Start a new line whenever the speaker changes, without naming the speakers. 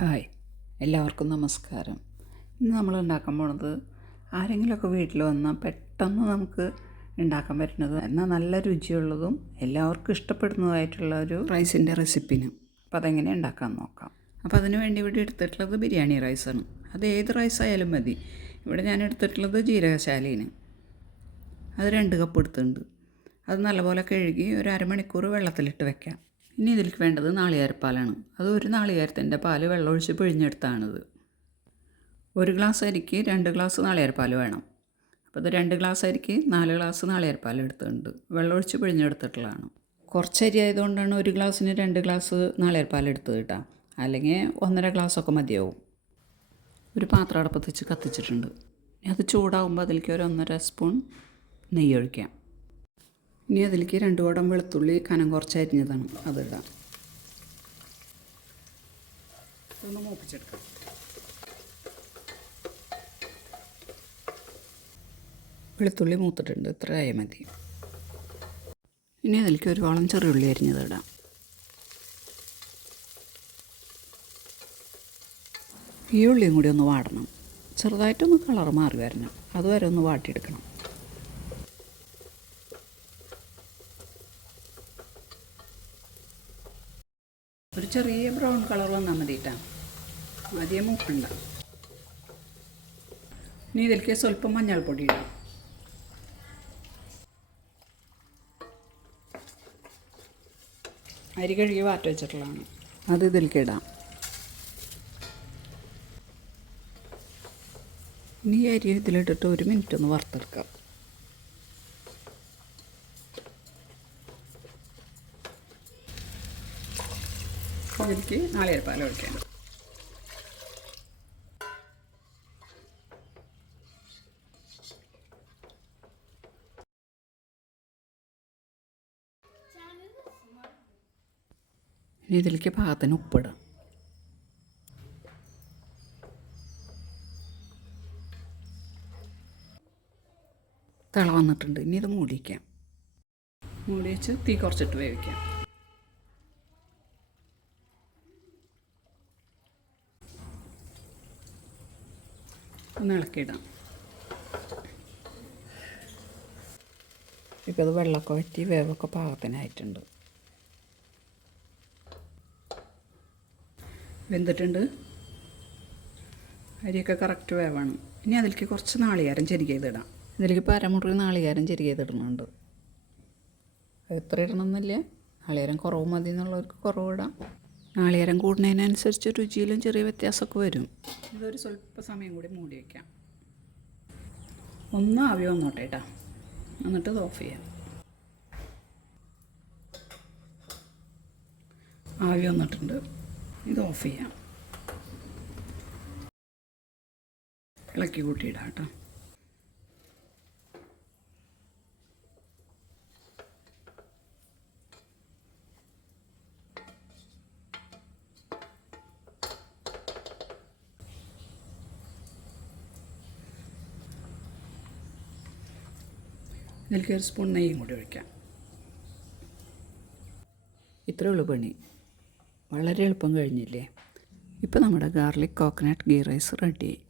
Hi. എല്ലാവർക്കും നമസ്കാരം. ഇന്ന് നമ്മൾ ഉണ്ടാക്കാൻ പോണത് ആരെങ്കിലുമൊക്കെ വീട്ടിൽ വന്നാൽ പെട്ടെന്ന് നമുക്ക് ഉണ്ടാക്കാൻ പറ്റുന്നത് എന്നാൽ നല്ല രുചിയുള്ളതും എല്ലാവർക്കും ഇഷ്ടപ്പെടുന്നതായിട്ടുള്ള ഒരു റൈസിന്റെ റെസിപ്പിന് അപ്പോൾ അതെങ്ങനെ ഉണ്ടാക്കാൻ നോക്കാം. അപ്പോൾ അതിന് വേണ്ടി ഇവിടെ എടുത്തിട്ടുള്ളത് ബിരിയാണി റൈസാണ്. അത് ഏത് റൈസായാലും മതി. ഇവിടെ ഞാൻ എടുത്തിട്ടുള്ളത് ജീരകശാലീന്. അത് രണ്ട് കപ്പ് എടുത്തിട്ടുണ്ട്. അത് നല്ലപോലെ കഴുകി ഒരു അരമണിക്കൂർ വെള്ളത്തിലിട്ട് വെക്കാം. ഇനി ഇതിലേക്ക് വേണ്ടത് നാളികേരപ്പാലാണ്. അത് ഒരു നാളികേരത്തിന്റെ പാൽ വെള്ളമൊഴിച്ച് പിഴിഞ്ഞെടുത്താണിത്. ഒരു ഗ്ലാസ് അരിക്ക് രണ്ട് ഗ്ലാസ് നാളികേരപ്പാൽ വേണം. അപ്പോൾ ഇത് രണ്ട് ഗ്ലാസ് അരിക്ക് നാല് ഗ്ലാസ് നാളികേരപ്പാൽ എടുത്തിട്ടുണ്ട്. വെള്ളമൊഴിച്ച് പിഴിഞ്ഞെടുത്തിട്ടുള്ളതാണ്. കുറച്ച് അരി ആയതുകൊണ്ടാണ് ഒരു ഗ്ലാസ്സിന് രണ്ട് ഗ്ലാസ് നാളികേരപ്പാൽ എടുത്തത് കേട്ടോ അല്ലെങ്കിൽ ഒന്നര ഗ്ലാസ്സൊക്കെ മതിയാവും. ഒരു പാത്രം അടുപ്പത്ത് വെച്ച് കത്തിച്ചിട്ടുണ്ട് അത് ചൂടാകുമ്പോൾ അതിലേക്ക് ഒരു ഒന്നര സ്പൂൺ നെയ്യ് ഒഴിക്കാം ഇനി അതിലേക്ക് രണ്ട് കുടം വെളുത്തുള്ളി കനം കുറച്ച് അരിഞ്ഞതാണ് അതിടാം വെളുത്തുള്ളി മൂത്തിട്ടുണ്ട്. ഇത്ര ആയ മതി. ഇനി അതിലേക്ക് ഒരു വളം ചെറിയുള്ളി അരിഞ്ഞത് ഇടാം. ഈ ഉള്ളിയും കൂടി ഒന്ന് വാടണം. ചെറുതായിട്ടൊന്ന് കളർ മാറി വരണം. അതുവരെ ഒന്ന് വാട്ടിയെടുക്കണം. ഒരു ചെറിയ ബ്രൗൺ കളർ വന്നാൽ മതി കേട്ടാ അധികം മൂപ്പുണ്ട ഇനി ഇതിലേക്ക് സ്വല്പം മഞ്ഞൾപ്പൊടി ഇടാം. അരി കഴുകി വാറ്റ വെച്ചിട്ടുള്ളതാണ്. അത് ഇതിലേക്ക് ഇടാം. ഇനി അരി ഇതിലിട്ടിട്ട് ഒരു മിനിറ്റ് ഒന്ന് വറുത്തെടുക്കാം. അതിലേക്ക് നാളികേരപ്പാൽ ഒഴിക്കണം ഇനി ഇതിലേക്ക് പാകത്തിന് ഉപ്പിടാം തിള വന്നിട്ടുണ്ട്. ഇനി ഇത് മൂടിക്കാം മൂടി വെച്ച് തീ കുറച്ചിട്ട് വേവിക്കാം. ഒന്ന് ഇളക്കിയിടാം. ഇപ്പോൾ അത് വെള്ളമൊക്കെ വറ്റി വേവൊക്കെ പാകത്തിനായിട്ടുണ്ട്. വെന്തിട്ടുണ്ട്. അരിയൊക്കെ കറക്റ്റ് വേവാണ്. ഇനി അതിലേക്ക് കുറച്ച് നാളികേരം ചെരുകിയതിടാം. ഇതിലേക്ക് ഇപ്പോൾ അരമുറി നാളികേരം ചെരുകിയതിടുന്നുണ്ട്. എത്ര ഇടണമെന്നില്ല. നാളികേരം കുറവ് മതി എന്നുള്ളവർക്ക് കുറവ് ഇടാം. നാളികേരം കൂടുന്നതിനനുസരിച്ച് രുചിയിലും ചെറിയ വ്യത്യാസമൊക്കെ വരും. ഇതൊരു സ്വല്പ സമയം കൂടി മൂടി വയ്ക്കാം ഒന്ന് ആവി വന്നോട്ടെ കേട്ടോ എന്നിട്ട് ഇത് ഓഫ് ചെയ്യാം. ആവി വന്നിട്ടുണ്ട്. ഇത് ഓഫ് ചെയ്യാം. ഇളക്കി കൂട്ടിയിടാം കേട്ടോ ഇതിലേക്ക് ഒരു സ്പൂൺ നെയ്യും കൂടി ഒഴിക്കാം. ഇത്രയേ ഉള്ളൂ പണി. വളരെ എളുപ്പം കഴിഞ്ഞില്ലേ? ഇപ്പോൾ നമ്മുടെ garlic coconut ghee rice ready